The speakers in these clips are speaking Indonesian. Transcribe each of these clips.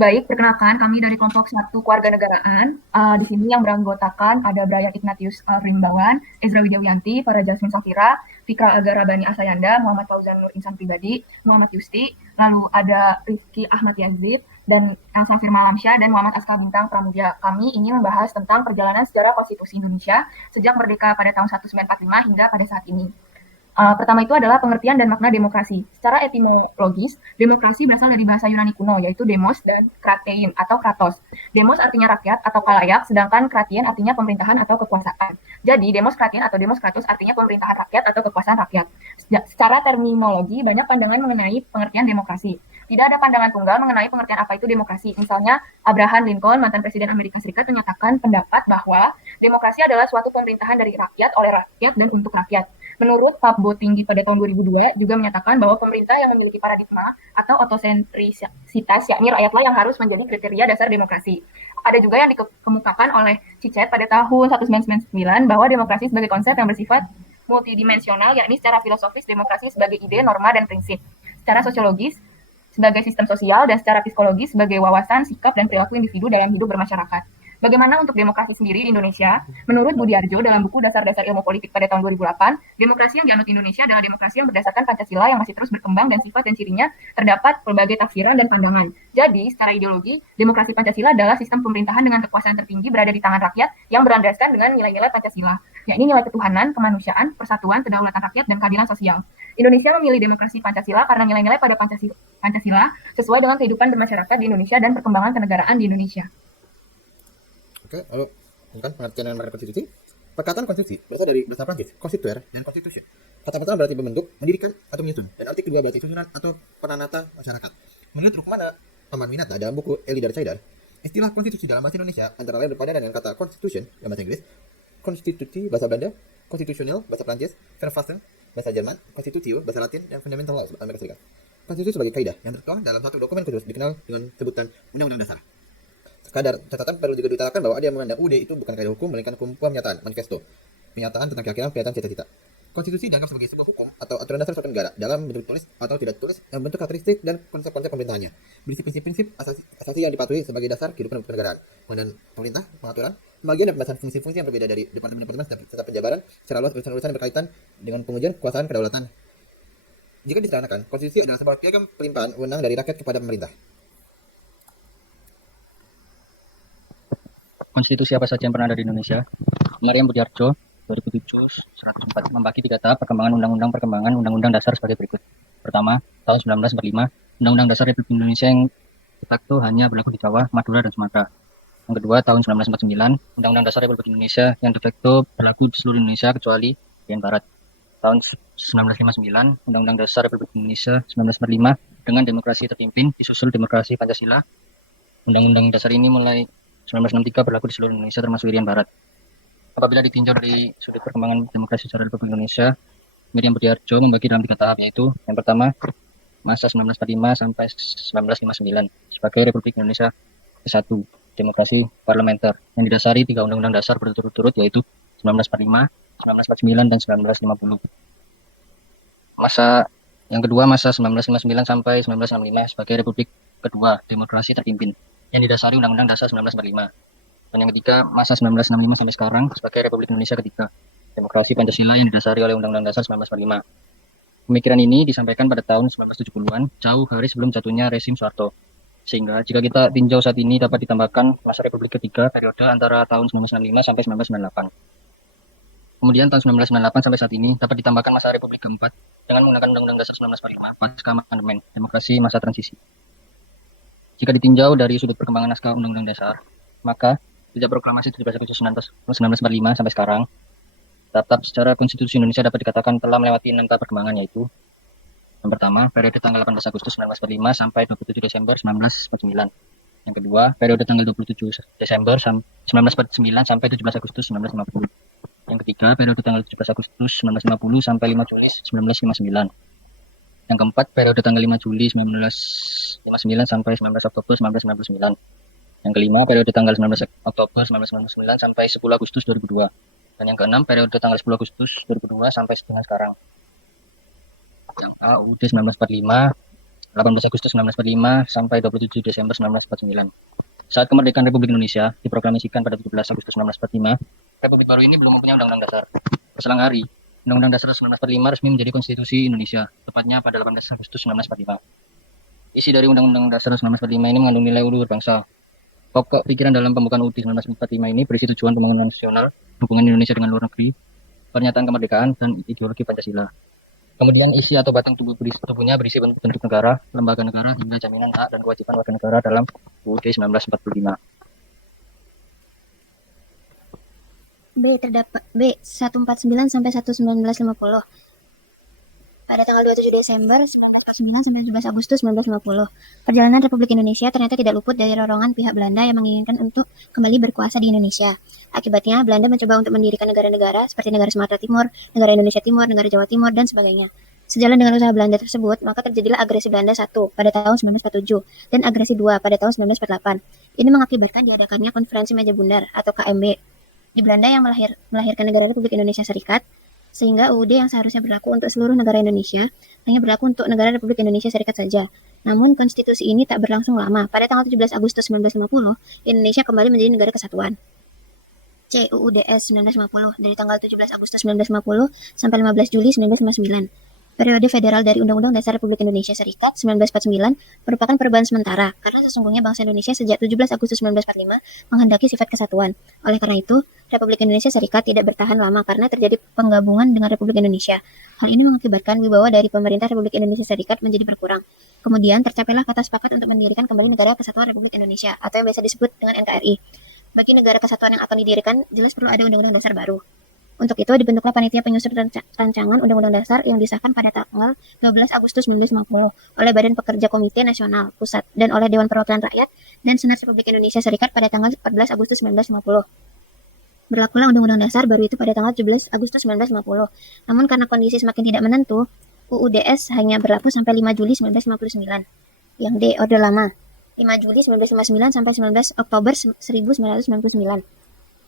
Baik, perkenalkan kami dari kelompok satu Kewarganegaraan. Di sini yang beranggotakan ada Brian Ignatius Rimbawan, Ezra Widiawiyanti, Farah Jasmine Safira, Fikra Agara Bani Asayanda, Muhammad Fauzan Nur Insan Pribadi, Muhammad Yusti, lalu ada Rizky Ahmad Yazid, dan Elsa Firma Alamsyah, dan Muhammad Aska Bintang Pramudia. Kami ingin membahas tentang perjalanan sejarah konstitusi Indonesia sejak merdeka pada tahun 1945 hingga pada saat ini. Pertama itu adalah pengertian dan makna demokrasi. Secara etimologis, demokrasi berasal dari bahasa Yunani kuno, yaitu demos dan kratein atau kratos. Demos artinya rakyat atau kalayak, sedangkan kratein artinya pemerintahan atau kekuasaan. Jadi, demos kratein atau demos kratos artinya pemerintahan rakyat atau kekuasaan rakyat. Secara terminologi, banyak pandangan mengenai pengertian demokrasi. Tidak ada pandangan tunggal mengenai pengertian apa itu demokrasi. Misalnya, Abraham Lincoln, mantan Presiden Amerika Serikat, menyatakan pendapat bahwa demokrasi adalah suatu pemerintahan dari rakyat, oleh rakyat, dan untuk rakyat. Menurut Pabbo Tinggi pada tahun 2002 juga menyatakan bahwa pemerintah yang memiliki paradigma atau otosentrisitas, yakni rakyatlah yang harus menjadi kriteria dasar demokrasi. Ada juga yang dikemukakan oleh Cicet pada tahun 1999 bahwa demokrasi sebagai konsep yang bersifat multidimensional, yakni secara filosofis demokrasi sebagai ide, norma, dan prinsip. Secara sosiologis, sebagai sistem sosial, dan secara psikologis sebagai wawasan, sikap, dan perilaku individu dalam hidup bermasyarakat. Bagaimana untuk demokrasi sendiri di Indonesia? Menurut Budiarjo dalam buku Dasar-Dasar Ilmu Politik pada tahun 2008, demokrasi yang dianut Indonesia adalah demokrasi yang berdasarkan Pancasila yang masih terus berkembang dan sifat dan cirinya terdapat berbagai tafsiran dan pandangan. Jadi, secara ideologi, demokrasi Pancasila adalah sistem pemerintahan dengan kekuasaan tertinggi berada di tangan rakyat yang berlandaskan dengan nilai-nilai Pancasila, yakni nilai ketuhanan, kemanusiaan, persatuan, kedaulatan rakyat, dan keadilan sosial. Indonesia memilih demokrasi Pancasila karena nilai-nilai pada Pancasila sesuai dengan kehidupan bermasyarakat di Indonesia dan perkembangan kenegaraan di Indonesia. Oke, lalu bukan pengertian dan makna konstitusi. Perkataan konstitusi berasal dari bahasa Prancis, constituer dan constitution. Kata pertama berarti membentuk, mendirikan, atau menyusun. Dan arti kedua berarti susunan atau penanata masyarakat. Menurut Rukmana Pamanwinata dalam buku Eli dari Caidar, istilah konstitusi dalam bahasa Indonesia antara lain berpadan dengan kata constitution dalam bahasa Inggris, konstitusi bahasa Belanda, konstitusional bahasa Prancis, verfassung bahasa Jerman, konstitutif bahasa Latin, dan fundamental law Amerika Serikat. Konstitusi sebagai kaidah yang tertuang dalam satu dokumen khusus dikenal dengan sebutan Undang-Undang Dasar. Sekadar catatan perlu juga diutarakan bahwa ada yang memandang UUD itu bukan kaidah hukum, melainkan hukum penyataan, manifesto, pernyataan tentang keyakinan, pernyataan cita-cita. Konstitusi dianggap sebagai sebuah hukum atau aturan dasar suatu negara dalam bentuk tulis atau tidak tulis yang bentuk karakteristik dan konsep-konsep pemerintahannya. Berisi prinsip-prinsip asasi yang dipatuhi sebagai dasar kehidupan kenegaraan. Kemudian pemerintah, pengaturan, pembagian dan pembahasan fungsi-fungsi yang berbeda dari departemen-departemen serta penjabaran secara luas urusan-urusan yang berkaitan dengan pengujian kekuasaan kedaulatan. Jika disederhanakan, konstitusi adalah sebuah piagam pelimpahan wewenang dari rakyat kepada pemerintah. Konstitusi apa saja yang pernah ada di Indonesia? Maryam Budiarjo, 2007, 104, membagi 3 tahap perkembangan Undang-Undang Dasar sebagai berikut. Pertama, tahun 1945, Undang-Undang Dasar Republik Indonesia yang de facto hanya berlaku di Jawa, Madura, dan Sumatera. Yang kedua, tahun 1949, Undang-Undang Dasar Republik Indonesia yang de facto berlaku di seluruh Indonesia kecuali bagian Barat. Tahun 1959, Undang-Undang Dasar Republik Indonesia 1945 dengan demokrasi terpimpin disusul demokrasi Pancasila. Undang-Undang Dasar ini mulai 1963 berlaku di seluruh Indonesia termasuk Irian Barat. Apabila ditinjau dari sudut perkembangan demokrasi secara Republik Indonesia, Maryam Budiarjo membagi dalam 3 tahap, yaitu yang pertama masa 1945 sampai 1959 sebagai Republik Indonesia ke-1, demokrasi parlementer yang didasari 3 undang-undang dasar berturut-turut, yaitu 1945, 1949, dan 1950. Masa yang kedua masa 1959 sampai 1965 sebagai Republik kedua, demokrasi terpimpin yang didasari Undang-Undang Dasar 1945. Dan yang ketiga, masa 1965 sampai sekarang sebagai Republik Indonesia ketiga, demokrasi Pancasila yang didasari oleh Undang-Undang Dasar 1945. Pemikiran ini disampaikan pada tahun 1970-an, jauh hari sebelum jatuhnya rezim Soeharto. Sehingga jika kita tinjau saat ini dapat ditambahkan masa Republik ketiga periode antara tahun 1995 sampai 1998. Kemudian tahun 1998 sampai saat ini dapat ditambahkan masa Republik keempat dengan menggunakan Undang-Undang Dasar 1945 pasca amandemen, demokrasi masa transisi. Jika ditinjau dari sudut perkembangan naskah Undang-Undang Dasar, maka sejak proklamasi 17 Agustus 1945 sampai sekarang, tetap secara konstitusi Indonesia dapat dikatakan telah melewati 6 tahap perkembangan, yaitu yang pertama, periode tanggal 18 Agustus 1945 sampai 27 Desember 1949. Yang kedua, periode tanggal 27 Desember 1949 sampai 17 Agustus 1950. Yang ketiga, periode tanggal 17 Agustus 1950 sampai 5 Juli 1959. Yang keempat, periode tanggal 5 Juli 1959 sampai 19 Oktober 1999. Yang kelima, periode tanggal 19 Oktober 1999 sampai 10 Agustus 2002. Dan yang keenam, periode tanggal 10 Agustus 2002 sampai dengan sekarang. Yang A, UUD 1945, 18 Agustus 1945 sampai 27 Desember 1949. Saat kemerdekaan Republik Indonesia diproklamasikan pada 17 Agustus 1945, Republik baru ini belum mempunyai undang-undang dasar. Berselang hari, Undang-Undang Dasar 1945 resmi menjadi konstitusi Indonesia, tepatnya pada 18 Agustus 1945. Isi dari Undang-Undang Dasar 1945 ini mengandung nilai ulu berbangsa. Pokok pikiran dalam pembukaan UUD 1945 ini berisi tujuan pembangunan nasional, hubungan Indonesia dengan luar negeri, pernyataan kemerdekaan, dan ideologi Pancasila. Kemudian isi atau batang tubuhnya berisi bentuk negara, lembaga negara, hingga jaminan hak dan kewajiban warga negara dalam UUD 1945. Terdapat B 149 sampai 1950. Pada tanggal 27 Desember 1949 sampai 17 Agustus 1950, perjalanan Republik Indonesia ternyata tidak luput dari rorongan pihak Belanda yang menginginkan untuk kembali berkuasa di Indonesia. Akibatnya, Belanda mencoba untuk mendirikan negara-negara seperti negara Sumatera Timur, negara Indonesia Timur, negara Jawa Timur, dan sebagainya. Sejalan dengan usaha Belanda tersebut, maka terjadilah agresi Belanda 1 pada tahun 1947 dan agresi 2 pada tahun 1948. Ini mengakibatkan diadakannya Konferensi Meja Bundar atau KMB di Belanda yang melahirkan negara Republik Indonesia Serikat, sehingga UUD yang seharusnya berlaku untuk seluruh negara Indonesia hanya berlaku untuk negara Republik Indonesia Serikat saja. Namun, konstitusi ini tak berlangsung lama. Pada tanggal 17 Agustus 1950, Indonesia kembali menjadi negara kesatuan. C. UUDS 1950 dari tanggal 17 Agustus 1950 sampai 15 Juli 1959. Periode federal dari Undang-Undang Dasar Republik Indonesia Serikat 1949 merupakan perubahan sementara karena sesungguhnya bangsa Indonesia sejak 17 Agustus 1945 menghendaki sifat kesatuan. Oleh karena itu, Republik Indonesia Serikat tidak bertahan lama karena terjadi penggabungan dengan Republik Indonesia. Hal ini mengakibatkan wibawa dari pemerintah Republik Indonesia Serikat menjadi berkurang. Kemudian tercapailah kata sepakat untuk mendirikan kembali Negara Kesatuan Republik Indonesia atau yang biasa disebut dengan NKRI. Bagi negara kesatuan yang akan didirikan, jelas perlu ada Undang-Undang Dasar baru. Untuk itu, dibentuklah panitia penyusun rancangan Undang-Undang Dasar yang disahkan pada tanggal 12 Agustus 1950 oleh Badan Pekerja Komite Nasional Pusat dan oleh Dewan Perwakilan Rakyat dan Senat Republik Indonesia Serikat pada tanggal 14 Agustus 1950. Berlakulah Undang-Undang Dasar baru itu pada tanggal 17 Agustus 1950. Namun karena kondisi semakin tidak menentu, UUDS hanya berlaku sampai 5 Juli 1959. Yang D, Orde Lama, 5 Juli 1959 sampai 19 Oktober 1999.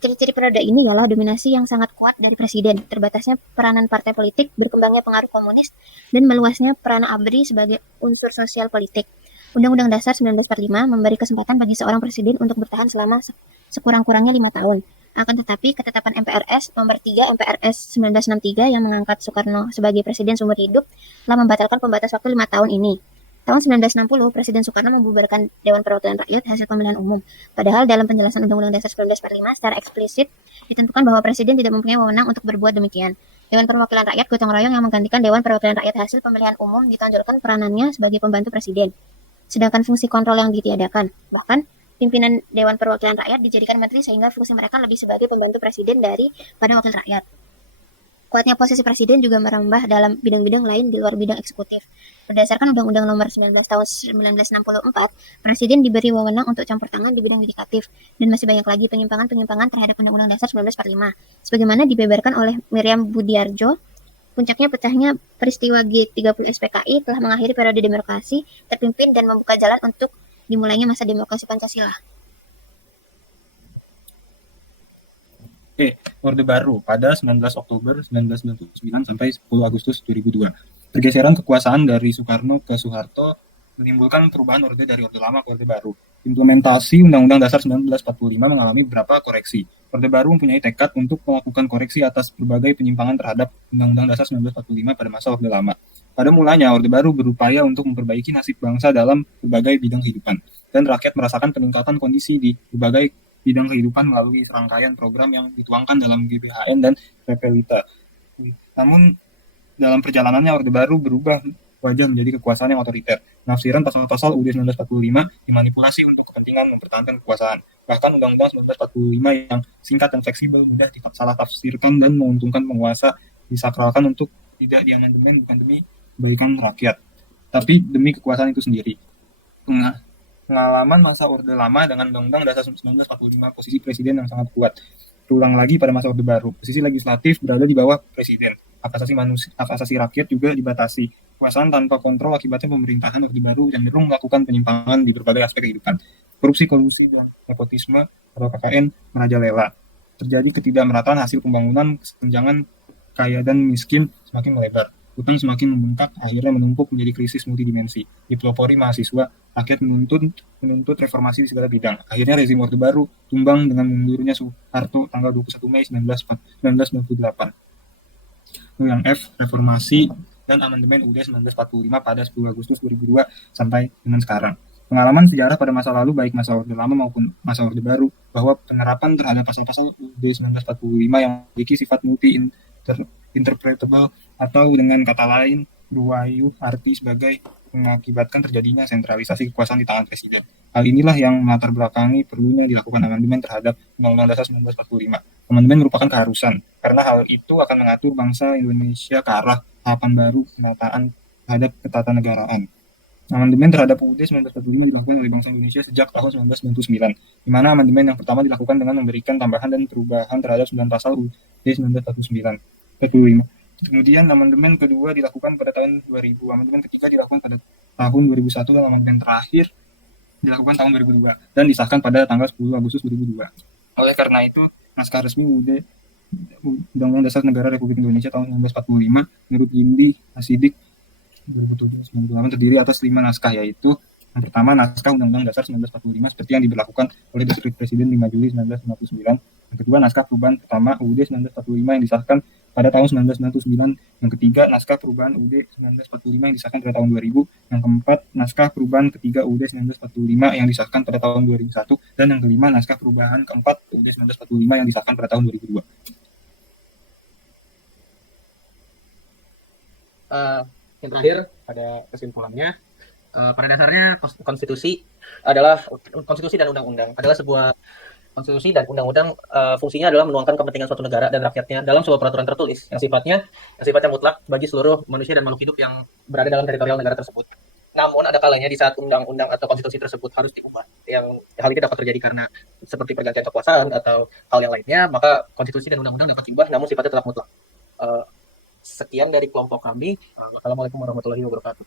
Ciri-ciri periode ini ialah dominasi yang sangat kuat dari presiden, terbatasnya peranan partai politik, berkembangnya pengaruh komunis, dan meluasnya peranan ABRI sebagai unsur sosial politik. Undang-Undang Dasar 1945 memberi kesempatan bagi seorang presiden untuk bertahan selama sekurang-kurangnya 5 tahun. Akan tetapi, ketetapan MPRS nomor 3 MPRS 1963 yang mengangkat Soekarno sebagai presiden seumur hidup telah membatalkan pembatas waktu 5 tahun ini. Tahun 1960, Presiden Soekarno membubarkan Dewan Perwakilan Rakyat hasil pemilihan umum. Padahal dalam penjelasan Undang-Undang Dasar 1945 secara eksplisit ditentukan bahwa Presiden tidak mempunyai wewenang untuk berbuat demikian. Dewan Perwakilan Rakyat gotong royong yang menggantikan Dewan Perwakilan Rakyat hasil pemilihan umum ditonjolkan peranannya sebagai pembantu Presiden. Sedangkan fungsi kontrol yang ditiadakan. Bahkan, pimpinan Dewan Perwakilan Rakyat dijadikan menteri sehingga fungsi mereka lebih sebagai pembantu Presiden daripada wakil rakyat. Kuatnya posisi presiden juga merambah dalam bidang-bidang lain di luar bidang eksekutif. Berdasarkan Undang-Undang Nomor 19 Tahun 1964, presiden diberi wewenang untuk campur tangan di bidang yudikatif, dan masih banyak lagi penyimpangan-penyimpangan terhadap Undang-Undang Dasar 1945. Sebagaimana dibeberkan oleh Miriam Budiarjo, puncaknya pecahnya peristiwa G30 SPKI telah mengakhiri periode demokrasi terpimpin dan membuka jalan untuk dimulainya masa demokrasi Pancasila. Orde Baru pada 19 Oktober 1999 sampai 10 Agustus 2002. Pergeseran kekuasaan dari Soekarno ke Soeharto menimbulkan perubahan orde dari Orde Lama ke Orde Baru. Implementasi Undang-Undang Dasar 1945 mengalami beberapa koreksi. Orde Baru mempunyai tekad untuk melakukan koreksi atas berbagai penyimpangan terhadap Undang-Undang Dasar 1945 pada masa Orde Lama. Pada mulanya, Orde Baru berupaya untuk memperbaiki nasib bangsa dalam berbagai bidang kehidupan, dan rakyat merasakan peningkatan kondisi di berbagai bidang kehidupan melalui serangkaian program yang dituangkan dalam GBHN dan Repelita. Namun, dalam perjalanannya Orde Baru berubah wajah menjadi kekuasaan yang otoriter. Penafsiran pasal-pasal UUD 1945 dimanipulasi untuk kepentingan mempertahankan kekuasaan. Bahkan Undang-Undang 1945 yang singkat dan fleksibel mudah salah tafsirkan dan menguntungkan penguasa disakralkan untuk tidak diamandemen bukan demi kebaikan rakyat, tapi demi kekuasaan itu sendiri. Pengalaman masa Orde Lama dengan Undang-Undang Dasar 1945, posisi presiden yang sangat kuat. Terulang lagi pada masa Orde Baru, posisi legislatif berada di bawah presiden. Hak asasi rakyat juga dibatasi. Kekuasaan tanpa kontrol akibatnya pemerintahan Orde Baru cenderung melakukan penyimpangan di berbagai aspek kehidupan. Korupsi, kolusi, dan nepotisme atau KKN merajalela. Terjadi ketidakmerataan hasil pembangunan, kesenjangan kaya dan miskin semakin melebar. Utang semakin membengkak, akhirnya menumpuk menjadi krisis multidimensi. Dipelopori mahasiswa, rakyat menuntut reformasi di segala bidang. Akhirnya rezim Orde Baru tumbang dengan mundurnya Soeharto tanggal 21 Mei 1998. Yang F, reformasi dan amandemen UUD 1945 pada 10 Agustus 2002 sampai dengan sekarang. Pengalaman sejarah pada masa lalu, baik masa Orde Lama maupun masa Orde Baru, bahwa penerapan terhadap pasal-pasal UUD 1945 yang memiliki sifat multi-interpretable atau dengan kata lain berwayu arti sebagai mengakibatkan terjadinya sentralisasi kekuasaan di tangan presiden. Hal inilah yang melatar belakangi perlunya dilakukan amandemen terhadap Undang-Undang Dasar 1945. Amandemen merupakan keharusan, karena hal itu akan mengatur bangsa Indonesia ke arah tahapan baru penataan terhadap ketatanegaraan. Amandemen terhadap UUD 1945 dilakukan oleh bangsa Indonesia sejak tahun 1999, di mana amandemen yang pertama dilakukan dengan memberikan tambahan dan perubahan terhadap 9 pasal UUD 1945. Kemudian amandemen kedua dilakukan pada tahun 2000, amandemen ketiga dilakukan pada tahun 2001, dan amandemen terakhir dilakukan tahun 2002 dan disahkan pada tanggal 10 Agustus 2002. Oleh karena itu, naskah resmi UUD Undang-Undang Dasar Negara Republik Indonesia tahun 1945 menurut Indi Hasidik 2007-98 terdiri atas 5 naskah, yaitu yang pertama naskah Undang-Undang Dasar 1945 seperti yang diberlakukan oleh Dekret Presiden 5 Juli 1959. Yang kedua naskah perubahan pertama UUD 1945 yang disahkan pada tahun 1999. Yang ketiga naskah perubahan UUD 1945 yang disahkan pada tahun 2000. Yang keempat naskah perubahan ketiga UUD 1945 yang disahkan pada tahun 2001. Dan yang kelima naskah perubahan keempat UUD 1945 yang disahkan pada tahun 2002. Yang terakhir pada kesimpulannya, pada dasarnya konstitusi dan undang-undang adalah sebuah konstitusi dan undang-undang fungsinya adalah menuangkan kepentingan suatu negara dan rakyatnya dalam sebuah peraturan tertulis yang sifatnya mutlak bagi seluruh manusia dan makhluk hidup yang berada dalam teritorial negara tersebut. Namun ada kalanya di saat undang-undang atau konstitusi tersebut harus diubah, yang hal ini dapat terjadi karena seperti pergantian kekuasaan atau hal yang lainnya, maka konstitusi dan undang-undang dapat diubah namun sifatnya tetap mutlak. Sekian dari kelompok kami. Assalamualaikum warahmatullahi wabarakatuh.